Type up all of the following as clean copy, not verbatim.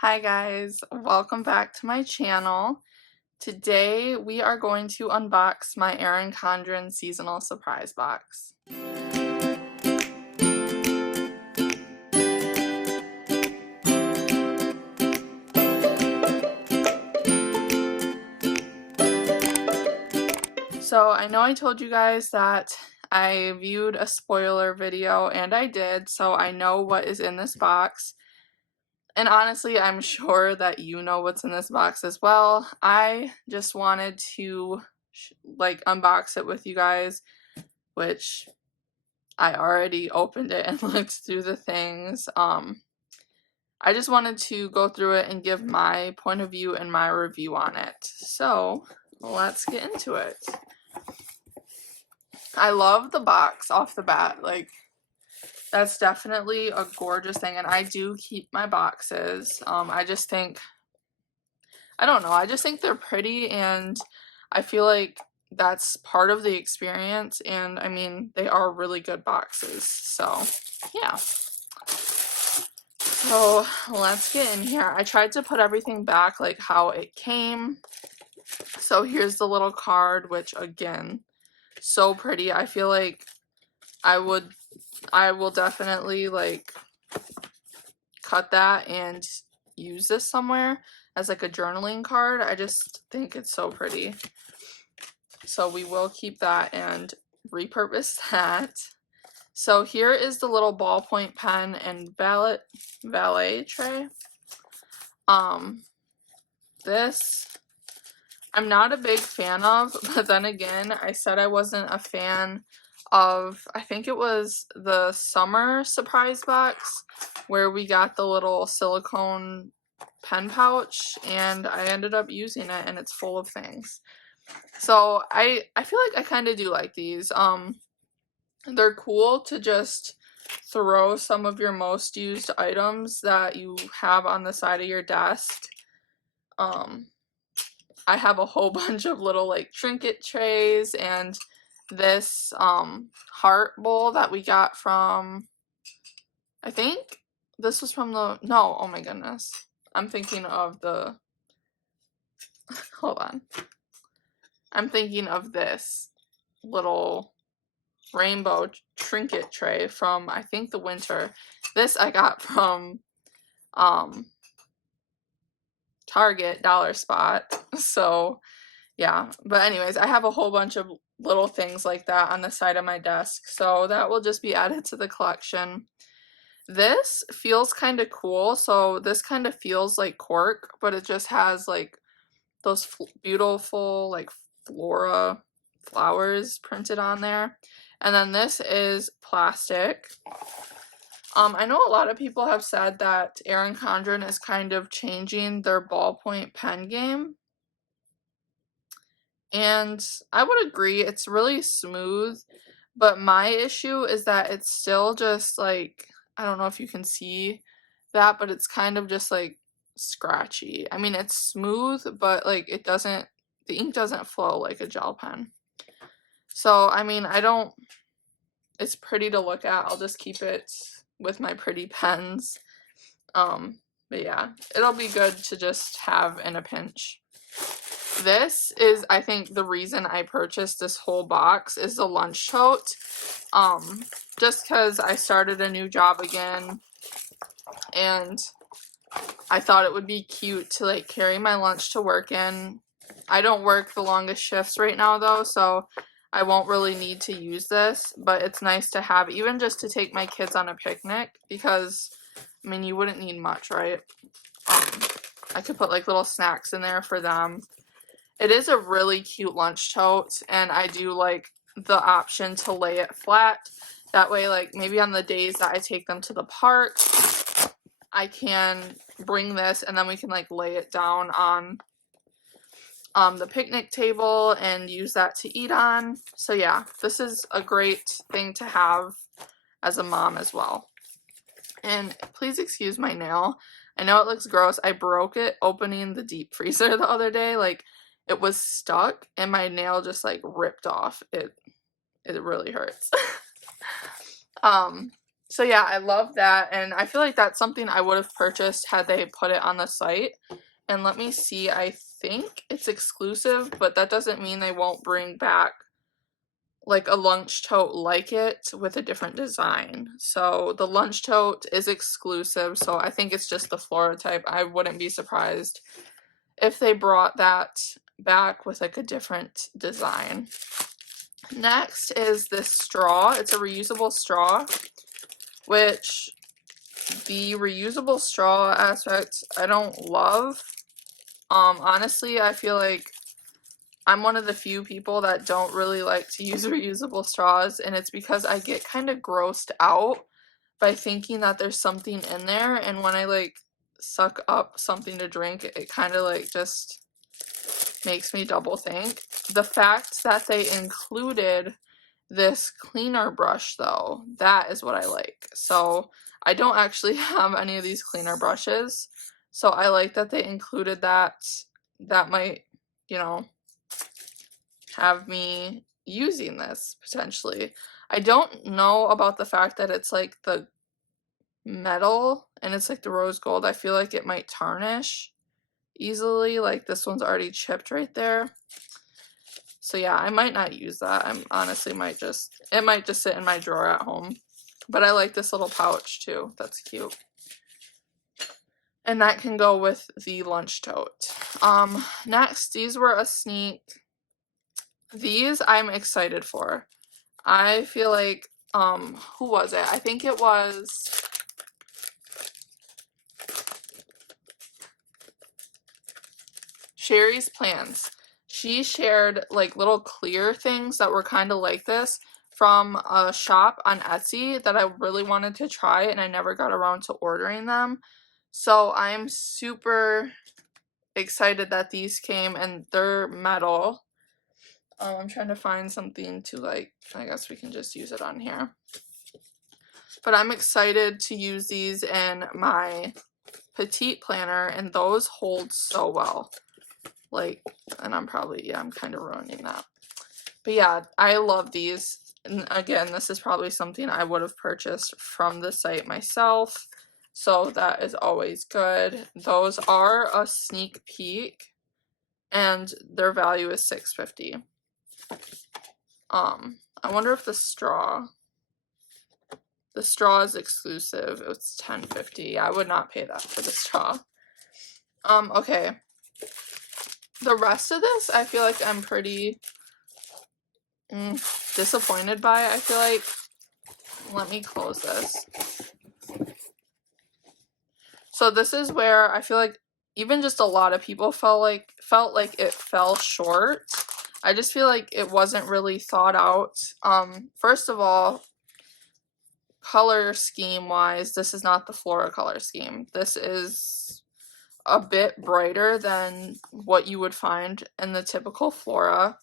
Hi guys, welcome back to my channel. Today we are going to unbox my Erin Condren seasonal surprise box. So I know I told you guys that I viewed a spoiler video, and I did, so I know what is in this box. And honestly, I'm sure that you know what's in this box as well. I just wanted to unbox it with you guys, which I already opened it and looked through the things. I just wanted to go through it and give my point of view and my review on it. So let's get into it. I love the box off the bat. Like, that's definitely a gorgeous thing, and I do keep my boxes. I just think, I don't know, I just think they're pretty, and I feel like that's part of the experience, and I mean, they are really good boxes, so yeah. So let's get in here. I tried to put everything back like how it came. So here's the little card, which again, so pretty. I feel like I will definitely like cut that and use this somewhere as like a journaling card. I just think it's so pretty. So we will keep that and repurpose that. So here is the little ballpoint pen and valet tray. This I'm not a big fan of, but then again, I said I wasn't a fan of, I think it was the summer surprise box where we got the little silicone pen pouch, and I ended up using it, and it's full of things. So I feel like I kind of do like these. They're cool to just throw some of your most used items that you have on the side of your desk. I have a whole bunch of little like trinket trays, and this heart bowl that we got from, I think this was from no, oh my goodness. I'm thinking of the, hold on. I'm thinking of this little rainbow trinket tray from, I think, the winter. This I got from Target Dollar Spot. So yeah, but anyways, I have a whole bunch of little things like that on the side of my desk, so that will just be added to the collection. This feels kind of cool. So this kind of feels like cork, but it just has like those beautiful like flowers printed on there. And then this is plastic. I know a lot of people have said that Erin Condren is kind of changing their ballpoint pen game. And I would agree, it's really smooth, but my issue is that it's still just like, I don't know if you can see that, but it's kind of just like scratchy. I mean, it's smooth, but like the ink doesn't flow like a gel pen. So, I mean, it's pretty to look at. I'll just keep it with my pretty pens. But yeah, it'll be good to just have in a pinch. This is, I think, the reason I purchased this whole box is the lunch tote. Just because I started a new job again, and I thought it would be cute to like carry my lunch to work in. I don't work the longest shifts right now though, so I won't really need to use this, but it's nice to have, even just to take my kids on a picnic, because I mean, you wouldn't need much, right? I could put like little snacks in there for them. It is a really cute lunch tote, and I do like the option to lay it flat. That way, like, maybe on the days that I take them to the park, I can bring this, and then we can, like, lay it down on the picnic table and use that to eat on. So, yeah, this is a great thing to have as a mom as well. And please excuse my nail. I know it looks gross. I broke it opening the deep freezer the other day. Like, it was stuck and my nail just like ripped off. It really hurts. So yeah, I love that, and I feel like that's something I would have purchased had they put it on the site. And let me see, I think it's exclusive, but that doesn't mean they won't bring back like a lunch tote like it with a different design. So the lunch tote is exclusive, so I think it's just the Flora type. I wouldn't be surprised if they brought that back with like a different design. Next is this straw. It's a reusable straw, which the reusable straw aspect I don't love. Honestly, I feel like I'm one of the few people that don't really like to use reusable straws, and it's because I get kind of grossed out by thinking that there's something in there, and when I like suck up something to drink, it kind of like just makes me double think. The fact that they included this cleaner brush though, that is what I like. So I don't actually have any of these cleaner brushes, so I like that they included that. That might, you know, have me using this potentially. I don't know about the fact that it's like the metal and it's like the rose gold. I feel like it might tarnish easily. Like this one's already chipped right there. So yeah, I might not use that. I'm honestly it might just sit in my drawer at home. But I like this little pouch too. That's cute. And that can go with the lunch tote. Next, these were a sneak. These I'm excited for. I feel like, who was it? I think it was Sherry's Plans. She shared like little clear things that were kind of like this from a shop on Etsy that I really wanted to try, and I never got around to ordering them. So I'm super excited that these came, and they're metal. I'm trying to find something to like, I guess we can just use it on here. But I'm excited to use these in my petite planner, and those hold so well. Like, and I'm probably, yeah, I'm kind of ruining that. But yeah, I love these. And again, this is probably something I would have purchased from the site myself. So that is always good. Those are a sneak peek, and their value is $6.50. I wonder if the straw is exclusive. It's $10.50. I would not pay that for the straw. Okay. The rest of this, I feel like I'm pretty disappointed by. I feel like, let me close this. So this is where I feel like even just a lot of people felt like it fell short. I just feel like it wasn't really thought out. First of all, color scheme wise, this is not the Flora color scheme. This is a bit brighter than what you would find in the typical Flora.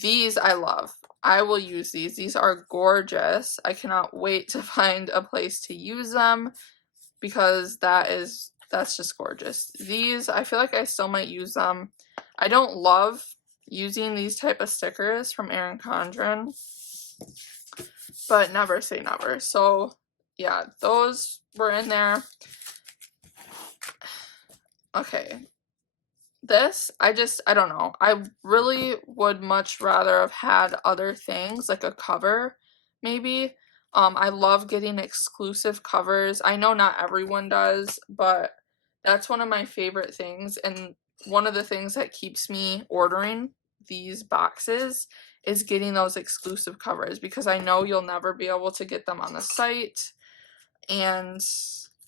These I love. I will use these. These are gorgeous. I cannot wait to find a place to use them because that's just gorgeous. These, I feel like I still might use them. I don't love using these type of stickers from Erin Condren, but never say never. So yeah, those were in there. Okay. This, I don't know. I really would much rather have had other things, like a cover, maybe. I love getting exclusive covers. I know not everyone does, but that's one of my favorite things. And one of the things that keeps me ordering these boxes is getting those exclusive covers, because I know you'll never be able to get them on the site. And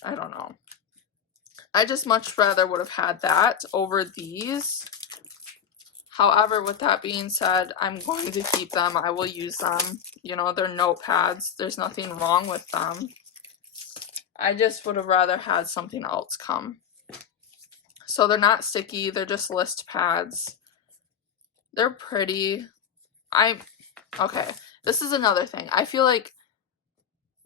I don't know. I just much rather would have had that over these. However, with that being said, I'm going to keep them. I will use them. You know, they're notepads. There's nothing wrong with them. I just would have rather had something else come. So they're not sticky. They're just list pads. They're pretty. Okay, this is another thing. I feel like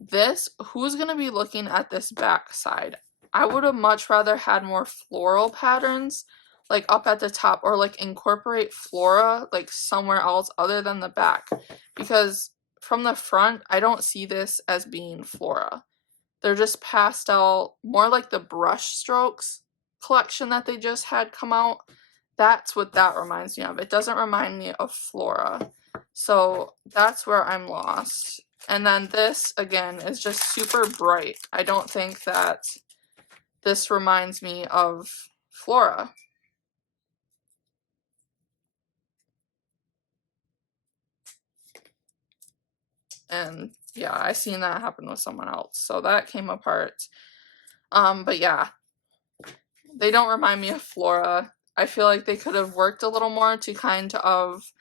who's going to be looking at this back side? I would have much rather had more floral patterns, like up at the top, or like incorporate flora like somewhere else other than the back, because from the front, I don't see this as being Flora. They're just pastel, more like the brush strokes collection that they just had come out. That's what that reminds me of. It doesn't remind me of Flora. So that's where I'm lost. And then this, again, is just super bright. I don't think that this reminds me of Flora. And yeah, I seen that happen with someone else. So that came apart. But yeah, they don't remind me of Flora. I feel like they could have worked a little more to kind of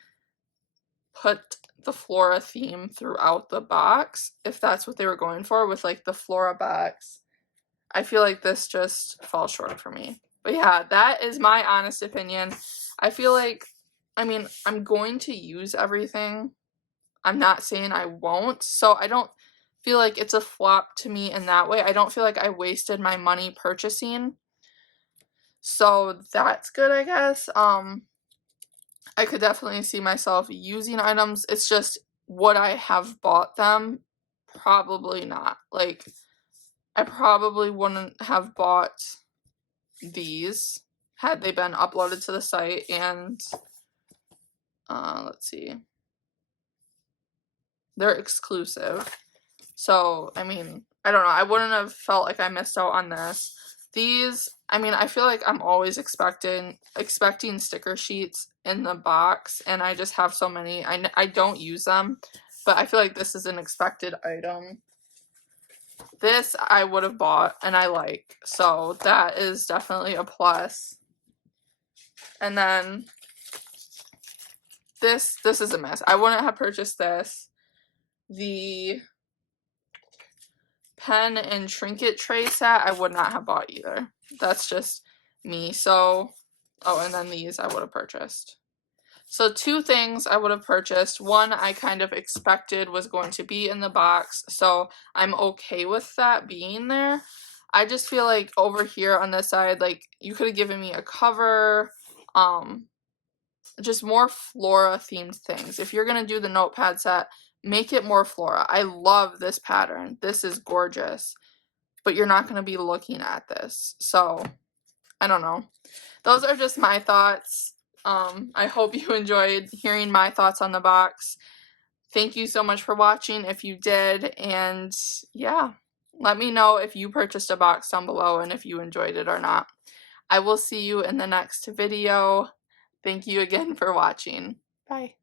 put the Flora theme throughout the box, if that's what they were going for with like the Flora box. I feel like this just falls short for me. But yeah, that is my honest opinion. I feel like, I mean, I'm going to use everything. I'm not saying I won't. So I don't feel like it's a flop to me in that way. I don't feel like I wasted my money purchasing. So that's good, I guess. I could definitely see myself using items. It's just, would I have bought them? Probably not. Like, I probably wouldn't have bought these had they been uploaded to the site. And let's see, they're exclusive, so I mean, I don't know, I wouldn't have felt like I missed out on this. These, I mean, I feel like I'm always expecting sticker sheets in the box, and I just have so many. I don't use them, but I feel like this is an expected item. This I would have bought, and I like, so that is definitely a plus. And then this is a mess. I wouldn't have purchased this. The pen and trinket tray set I would not have bought either. That's just me. So, oh, and then these I would have purchased. So 2 things I would have purchased. One I kind of expected was going to be in the box, so I'm okay with that being there. I just feel like over here on this side, like, you could have given me a cover, just more Flora themed things. If you're gonna do the notepad set, make it more Flora. I love this pattern. This is gorgeous. But you're not gonna be looking at this. So, I don't know. Those are just my thoughts. I hope you enjoyed hearing my thoughts on the box. Thank you so much for watching if you did. And yeah, let me know if you purchased a box down below and if you enjoyed it or not. I will see you in the next video. Thank you again for watching. Bye.